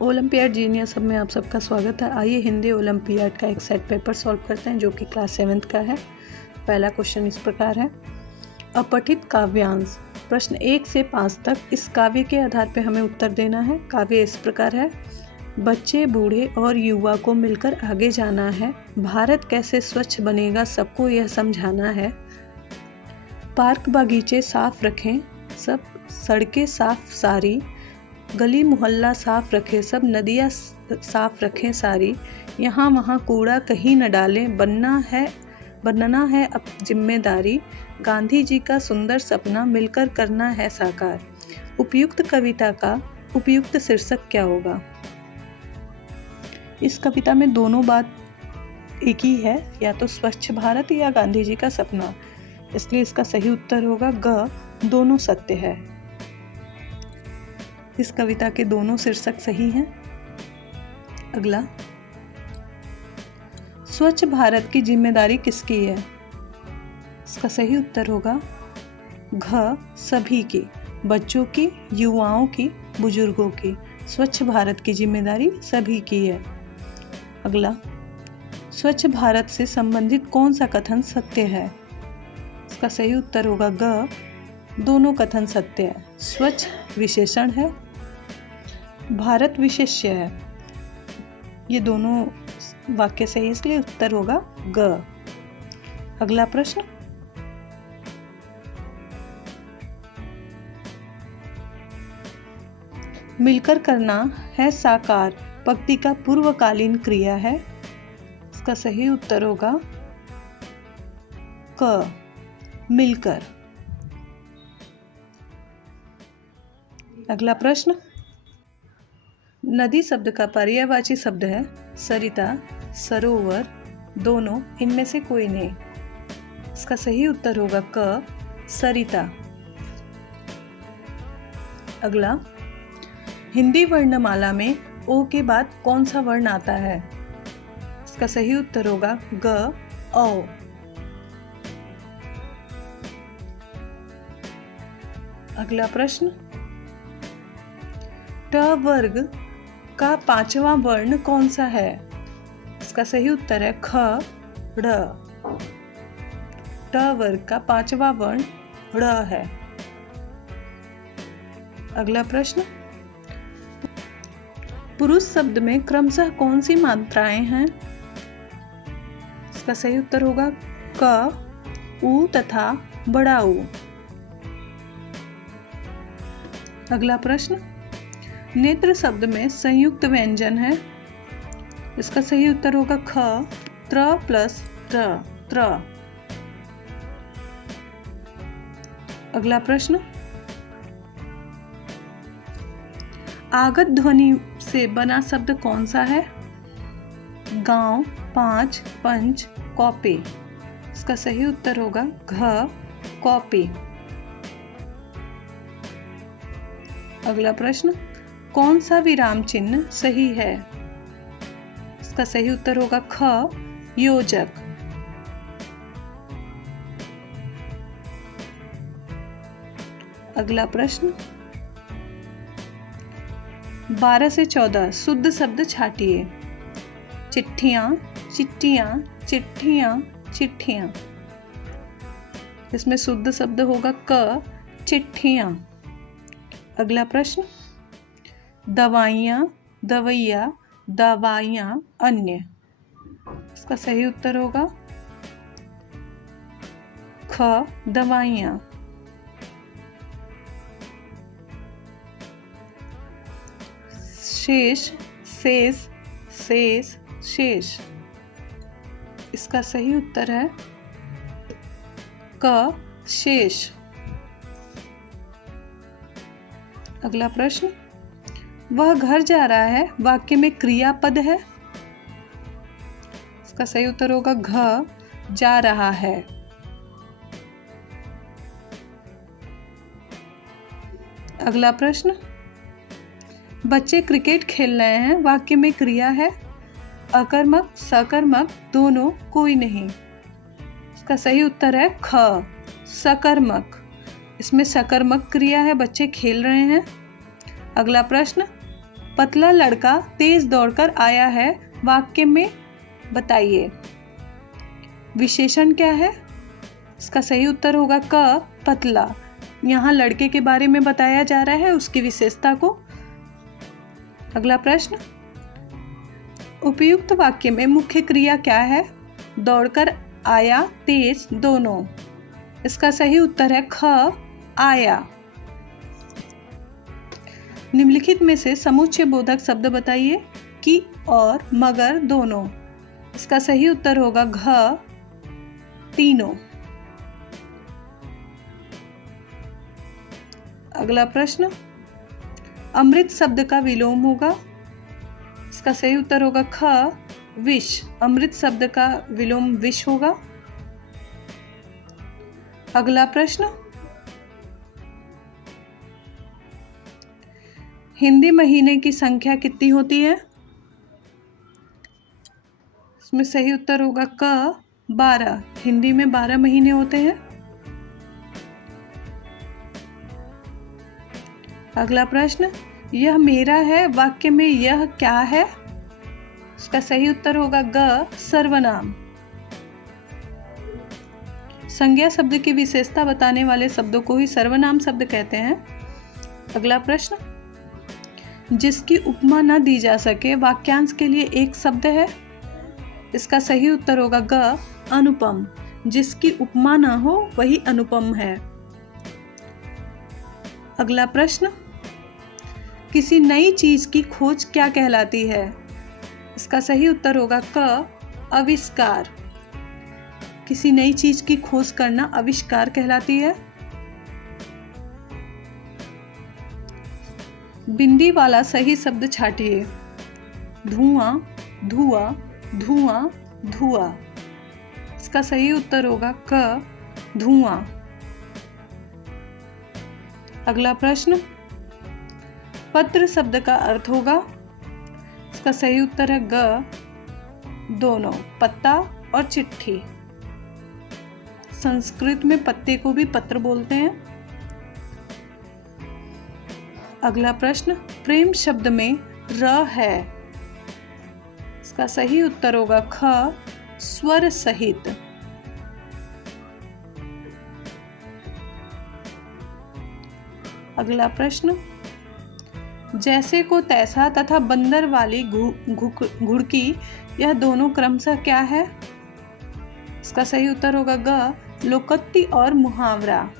Olympiad genius सब में आप सबका स्वागत है। आइए हिंदी ओलंपियाड का एक सेट पेपर सॉल्व करते हैं जो कि क्लास 7th का है। पहला क्वेश्चन इस प्रकार है, अपठित काव्यांश प्रश्न 1 से 5 तक इस काव्य के आधार पर हमें उत्तर देना है। काव्य इस प्रकार है, बच्चे बूढ़े और युवा को मिलकर आगे जाना है, भारत कैसे स्वच्छ बनेगा सबको यह समझाना है, पार्क बागीचे साफ रखें सब, सड़कें साफ सारी, गली मोहल्ला साफ रखें सब, नदियाँ साफ रखें सारी, यहाँ वहाँ कूड़ा कहीं न डालें, बनना है अब जिम्मेदारी, गांधी जी का सुंदर सपना मिलकर करना है साकार। उपयुक्त कविता का उपयुक्त शीर्षक क्या होगा? इस कविता में दोनों बात एक ही है, या तो स्वच्छ भारत या गांधी जी का सपना, इसलिए इसका सही उत्तर होगा ग, दोनों सत्य है। इस कविता के दोनों शीर्षक सही हैं। अगला, स्वच्छ भारत की जिम्मेदारी किसकी है? इसका सही उत्तर होगा घ, सभी की, बच्चों की, युवाओं की, बुजुर्गों की। स्वच्छ भारत की जिम्मेदारी सभी की है। अगला, स्वच्छ भारत से संबंधित कौन सा कथन सत्य है? इसका सही उत्तर होगा ग, दोनों कथन सत्य है। स्वच्छ विशेषण है, भारत विशेष्य है, ये दोनों वाक्य सही, इसलिए उत्तर होगा ग। अगला प्रश्न, मिलकर करना है साकार पंक्ति का पूर्वकालीन क्रिया है। इसका सही उत्तर होगा क, मिलकर। अगला प्रश्न, नदी शब्द का पर्यायवाची शब्द है सरिता, सरोवर, दोनों, इनमें से कोई नहीं। इसका सही उत्तर होगा क, सरिता। अगला, हिंदी वर्णमाला में ओ के बाद कौन सा वर्ण आता है? इसका सही उत्तर होगा ग, औ। अगला प्रश्न, ट वर्ग का 5वां वर्ण कौन सा है? इसका सही उत्तर है ख, ड़। ट वर्ग का 5वां वर्ण ड़ है। अगला प्रश्न, पुरुष शब्द में क्रमशः कौन सी मात्राएं हैं? इसका सही उत्तर होगा क, उ तथा बड़ा ऊ। अगला प्रश्न, नेत्र शब्द में संयुक्त व्यंजन है। इसका सही उत्तर होगा ख, त्र प्लस त्र, त्र। अगला प्रश्न, आगत ध्वनि से बना शब्द कौन सा है? गांव, पांच, पंच, कॉपी। इसका सही उत्तर होगा घ, कॉपी। अगला प्रश्न, कौन सा विराम चिन्ह सही है? इसका सही उत्तर होगा ख, योजक। अगला प्रश्न, 12 से 14 शुद्ध शब्द छाटिए। चिट्ठियां, चिट्ठियां, चिट्ठियां, चिट्ठियां। इसमें शुद्ध शब्द होगा क, चिट्ठियां। अगला प्रश्न, दवाइयाँ, दवैया, दवाइयाँ, अन्य। इसका सही उत्तर होगा ख, दवाइयाँ। शेष, शेष, शेष, शेष। इसका सही उत्तर है क, शेष। अगला प्रश्न, वह घर जा रहा है वाक्य में क्रियापद है। इसका सही उत्तर होगा घ, जा रहा है। अगला प्रश्न, बच्चे क्रिकेट खेल रहे हैं वाक्य में क्रिया है अकर्मक, सकर्मक, दोनों, कोई नहीं। इसका सही उत्तर है ख, सकर्मक। इसमें सकर्मक क्रिया है, बच्चे खेल रहे हैं। अगला प्रश्न, पतला लड़का तेज दौड़कर आया है, वाक्य में बताइए। विशेषण क्या है? इसका सही उत्तर होगा क, पतला। यहाँ लड़के के बारे में बताया जा रहा है, उसकी विशेषता को। अगला प्रश्न, उपयुक्त वाक्य में मुख्य क्रिया क्या है? दौड़कर आया, तेज, दोनों। इसका सही उत्तर है ख, आया। निम्नलिखित में से समुच्चय बोधक शब्द बताइए। कि और मगर दोनों। इसका सही उत्तर होगा घ, तीनों। अगला प्रश्न, अमृत शब्द का विलोम होगा। इसका सही उत्तर होगा ख, विष। अमृत शब्द का विलोम विष होगा। अगला प्रश्न, हिंदी महीने की संख्या कितनी होती है? इसमें सही उत्तर होगा क, 12। हिंदी में 12 महीने होते हैं। अगला प्रश्न, यह मेरा है, वाक्य में यह क्या है? इसका सही उत्तर होगा ग, सर्वनाम। संज्ञा शब्द की विशेषता बताने वाले शब्दों को ही सर्वनाम शब्द कहते हैं। अगला प्रश्न, जिसकी उपमा न दी जा सके, वाक्यांश के लिए एक शब्द है। इसका सही उत्तर होगा ग, अनुपम। जिसकी उपमा न हो वही अनुपम है। अगला प्रश्न, किसी नई चीज की खोज क्या कहलाती है? इसका सही उत्तर होगा क, आविष्कार। किसी नई चीज की खोज करना आविष्कार कहलाती है। बिंदी वाला सही शब्द छाटिए। धुआं, धुआं, धुआं, धुआं। इसका सही उत्तर होगा क, धुआं। अगला प्रश्न, पत्र शब्द का अर्थ होगा। इसका सही उत्तर है ग, दोनों। पत्ता और चिट्ठी। संस्कृत में पत्ते को भी पत्र बोलते हैं। अगला प्रश्न, प्रेम शब्द में र है। इसका सही उत्तर होगा ख, स्वर सहित। अगला प्रश्न, जैसे को तैसा तथा बंदर वाली घुड़की, यह दोनों क्रमशः क्या है? इसका सही उत्तर होगा ग, लोकोक्ति और मुहावरा।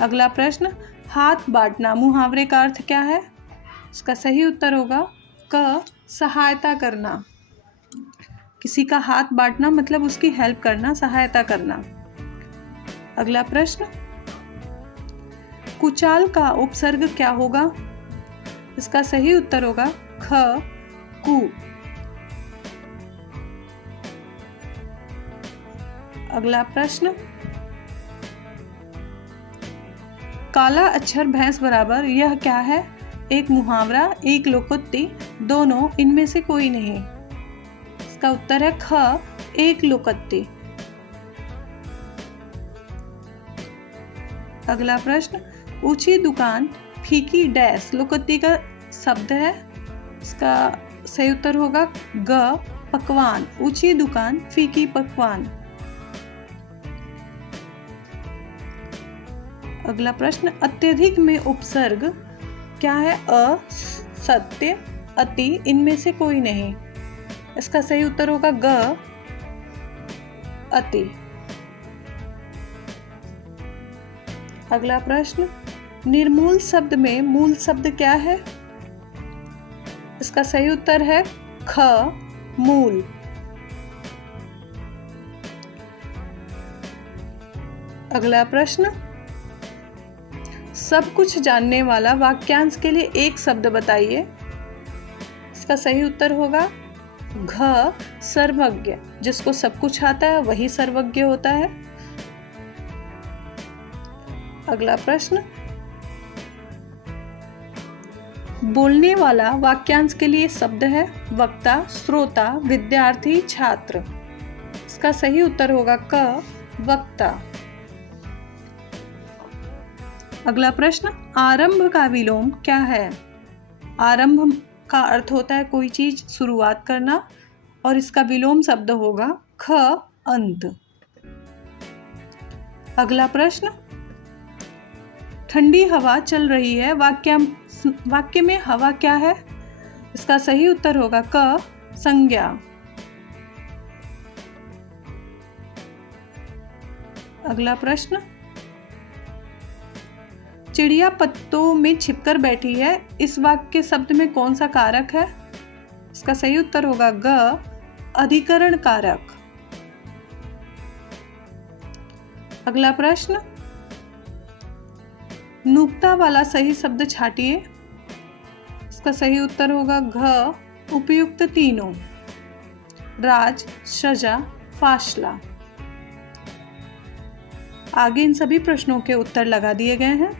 अगला प्रश्न, हाथ बांटना मुहावरे का अर्थ क्या है? इसका सही उत्तर होगा क, सहायता करना। किसी का हाथ बांटना मतलब उसकी हेल्प करना, सहायता करना। अगला प्रश्न, कुचाल का उपसर्ग क्या होगा? इसका सही उत्तर होगा ख, कु। अगला प्रश्न, काला अक्षर भैंस बराबर, यह क्या है? एक मुहावरा, एक लोकोक्ति, दोनों, इनमें से कोई नहीं। इसका उत्तर है ख, एक लोकोक्ति। अगला प्रश्न, ऊंची दुकान फीकी डैश लोकोक्ति का शब्द है। इसका सही उत्तर होगा ग, पकवान। ऊंची दुकान फीकी पकवान। अगला प्रश्न, अत्यधिक में उपसर्ग क्या है? अ, सत्य, अति, इनमें से कोई नहीं। इसका सही उत्तर होगा ग, अति। अगला प्रश्न, निर्मूल शब्द में मूल शब्द क्या है? इसका सही उत्तर है ख, मूल। अगला प्रश्न, सब कुछ जानने वाला वाक्यांश के लिए एक शब्द बताइए। इसका सही उत्तर होगा घ, सर्वज्ञ। जिसको सब कुछ आता है वही सर्वज्ञ होता है। अगला प्रश्न, बोलने वाला वाक्यांश के लिए शब्द है वक्ता, श्रोता, विद्यार्थी, छात्र। इसका सही उत्तर होगा क, वक्ता। अगला प्रश्न, आरंभ का विलोम क्या है? आरंभ का अर्थ होता है कोई चीज शुरुआत करना और इसका विलोम शब्द होगा ख अंत। अगला प्रश्न, ठंडी हवा चल रही है, वाक्य में हवा क्या है? इसका सही उत्तर होगा क संज्ञा। अगला प्रश्न, चिड़िया पत्तों में छिपकर बैठी है, इस वाक्य शब्द में कौन सा कारक है? इसका सही उत्तर होगा ग अधिकरण कारक। अगला प्रश्न, नुक्ता वाला सही शब्द छाटिए। इसका सही उत्तर होगा घ उपयुक्त तीनों, राज, सजा, फासला। आगे इन सभी प्रश्नों के उत्तर लगा दिए गए हैं।